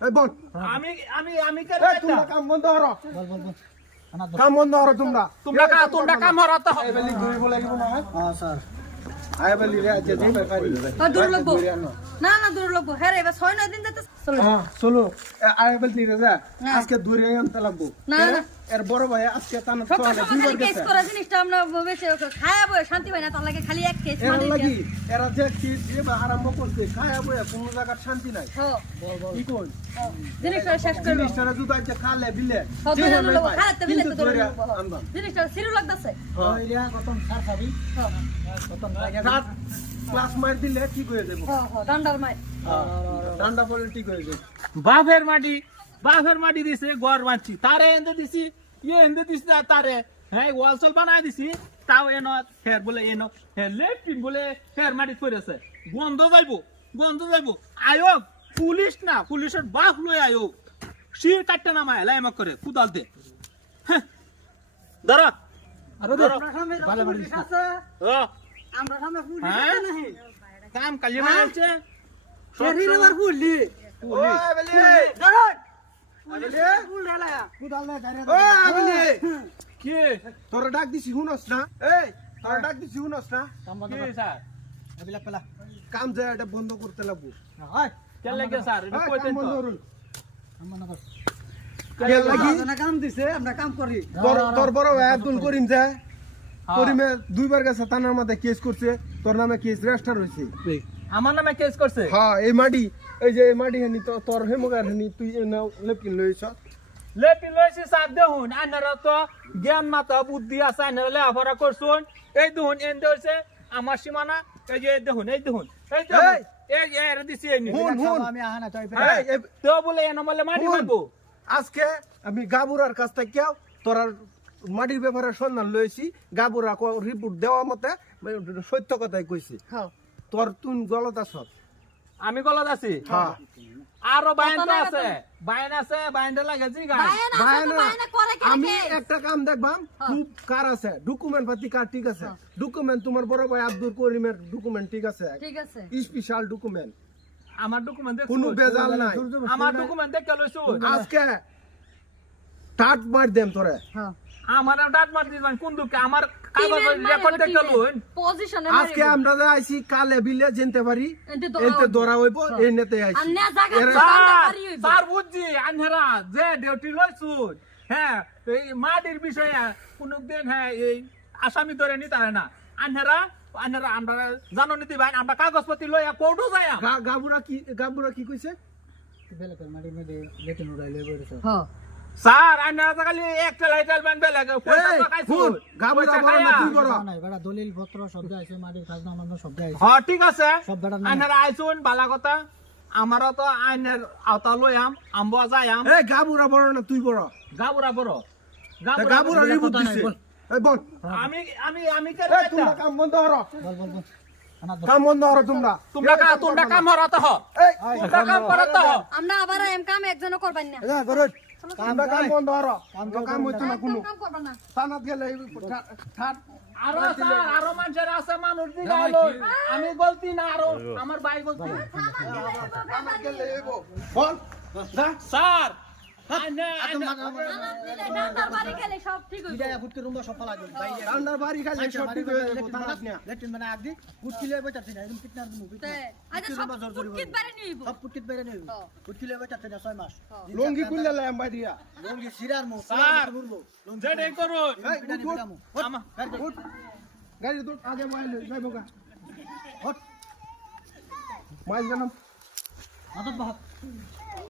এই বল। আমি আমি আমি কে তোমরা কাম বন্ধ করো। বল বল বল। কাম বন্ধ করো তোমরা। তোমরা কা তোমরা কাম হরাতে তো। আইবেলি ঘুরি বলে লাগিব না হ্যাঁ? স্যার। আইবেলি রে আজ যে বেকারি আর দূর লাগবো না না দূর লাগবো হ্যাঁ রে এবার ছয় নয় দিন যেতে চলো। চলো। আইবেলি যা আজকে দূরে আনতে লাগবো। না, এর- বড় ভাই আজকে তান দুইবার গেছে। করা জিনিসটা আমরা বেশি খায়া বয়ে শান্তি পাই না তার লাগে খালি এক কেস এর মানে লাগি এরা যে কি যে আরম্ভ করছে খায়া বয়া কোনো জায়গার শান্তি নাই। কি কই জিনিসটা শেষ করব জিনিসটা যদি আজ খালে বিলে। তো বিলে তো ধরে ধরে জিনিসটা সিরু লাগতাছে। হ্যাঁ। কতন স্যার খাবি। হ্যাঁ রাত ক্লাস মার দিলে ঠিক হয়ে যাব। হ্যাঁ হ্যাঁ ডান্ডার মাই ঠান্ডা পড়লে ঠিক হয়ে যাবে বাফের মাটি বাফের মাটি দিছে গড় বাঁধছি। তারে এনে দিছি ইয়ে এনে দিছি না তারে হ্যাঁ ওয়াল সল বানাই দিছি। তাও এন ফের বলে এন হ্যাঁ লেট্রিন বলে ফের মাটি করেছে গন্ধ যাইবো গন্ধ যাইবো। আয়োগ পুলিশ না পুলিশের বাপ লই আয়োগ শির কাটতে নামায় লাইমা করে কুদাল দে। হ্যাঁ। ধরো। আরে ধরো। ভালো মারিস না। ও, আমরা সামনে ফুল হ্যাঁ? কাম কালি মারছে তোরা ডাক দিছি শুনস না? এই তোরা ডাক দিছি শুনস না? কাম বন্ধ কি কর স্যার এবিলা পেলা। কাম যায় এটা বন্ধ করতে লাগবো। হয়। কেন লাগে স্যার এটা এই, কইতেন কাম বন্ধ করুন। কাম বন্ধ কর কেন লাগি? না কাম দিছে আমরা কাম করি। তোর তোর বড় ভাই আব্দুল করিম যায় হ্যাঁ। করিমে দুইবার গেছে থানার মধ্যে কেস করছে। তোর নামে কেস রেজিস্টার হয়েছে। আমার নামে কেস করছে? হ্যাঁ এই মাটি এই যে এই মাটি হেনি তো তোর হেমগার হেনি তুই এ নাও লেপকিন লইছ লেপি লইছি স্যার দেখুন। আইনারা তো জ্ঞান মাতা বুদ্ধি আছে আইনারা লেখাপড়া করছুন। এই দেখুন এন হচ্ছে আমার সীমানা এই যে দেখুন এই দেখুন এই দেখুন। এই! এর দিছি এই। হুন হুন। আমি আহা না তুই হ্যাঁ, এই, এই- তো বলে এন বলে মাটি। মারবো আজকে আমি গাবুরার কাছ থেকে তোর মাটির ব্যাপারে সন্ধান লইছি। গাবুরা রিপোর্ট দেওয়া মতে সত্য কথাই কইছি। হ্যাঁ। তোর গলত আছ। আমি গলত আছি? হ্যাঁ। আরও কত আছে। বাইন আছে বাইনটা লাগে জি গাই বায়না বায়না, বায়না করে কে আমি একটা কাম দেখবাম হ্যাঁ। খুব কার আছে? ডকুমেন্ট পাতি কার ঠিক আছে? ডকুমেন্ট তোমার বড় ভাই আব্দুল করিমের ডকুমেন্ট ঠিক আছে? ঠিক আছে। স্পেশাল ডকুমেন্ট আমার ডকুমেন্ট কোনো বেজাল নাই। আমার ডকুমেন্ট দেখে লইছো আজকে টাট মার দেম তোরে। হ্যাঁ। আমার ডাট মার দিবেন কোন দুকে আমার কাগজ রেকর্ড দেখে লইন পজিশনে আজকে আমরা যে আইছি কালে বিলে জেনতে পারি এতে ধরা এতে হইবো। এই নেতে আর আইছি। না জায়গা এরা- বাড়ি স্যার বুঝছি আনহেরা যে ডিউটি লইছুন হ্যাঁ এই মাটির বিষয়ে কোনদিন হ্যাঁ এই আসামি ধরে নিতে হয় না। আনহেরা আনহেরা আমরা জানো নীতি ভাই আমরা কাগজপত্র লইয়া কোর্টও যাই গাবুরা কি গাবুরা কি কইছে? বেলা কর মারি লেটন উড়াইলে বইরছ হ্যাঁ। স্যার আনহেরা খালি একটা লাইটাল ম্যান বেলে পয়সা এই, তো খাইছুন শুন, গাবুরা পয়সা না তুই বড়। নাই বেটা দলিল পত্র শব্দ আছে মাটির খাজনা মান্য শব্দ আছে হ্যাঁ ঠিক আছে। সব বেটার নামে। আইছুন বালা কথা। আমারও তো আইনের আওতা লইয়াম আম্ব যাইয়াম এই গাবুরা বড় না তুই বড়? গাবুরা বড়। তা গাবুরা বড়। রিপোর্ট দিছে। এই বল। আমি আমি আমি কে তোমরা কাম বন্ধ করো। বল বল বল। কাম বন্ধ করো তোমরা। তোমরা কা তোমরা কাম হরাতে হ। এই তোমরা কাম করাতে হ। আমরা আবার এম কাম একজনও করবেন না। করুন কাম বন্ধ করো কাম হইতো না কোনো। কাম করবা না। থানাত গেলে ঠাট আরও স্যার আরও মানুষের আছে মানুষ দিঘা হলো আমি বলতি না আরও আমার ভাই বলতি থানাত গেলে বল। স্যার আনে আনে ডাক্তার বাড়ি গেলে সব ঠিক হইব। ইডা ফুটতে রুমবা সব পালা গেল বাইরে ঠান্ডার বাড়ি খাইলে সব ঠিক যাবে থানাত নিয়া লেট্রিন আগদি কুটকিলে বইতাছে না এরকম কিতনার মুভি তে আজ সব কুটকিত বাড়ি নিইব সব কুটকিত বাইরে নেই কুটকিলে বইতাছে না 6 মাস। লঙ্গি খুললে লাম বাড়িয়া লঙ্গি সিরার মু স্যার। ঘুরবো যেটাই করুন। এই উঠ উঠ। আমা। উঠ। গাড়ি তো আগে মাইল যাইব গা। হট। মাইল জানাম আদত বাহাত।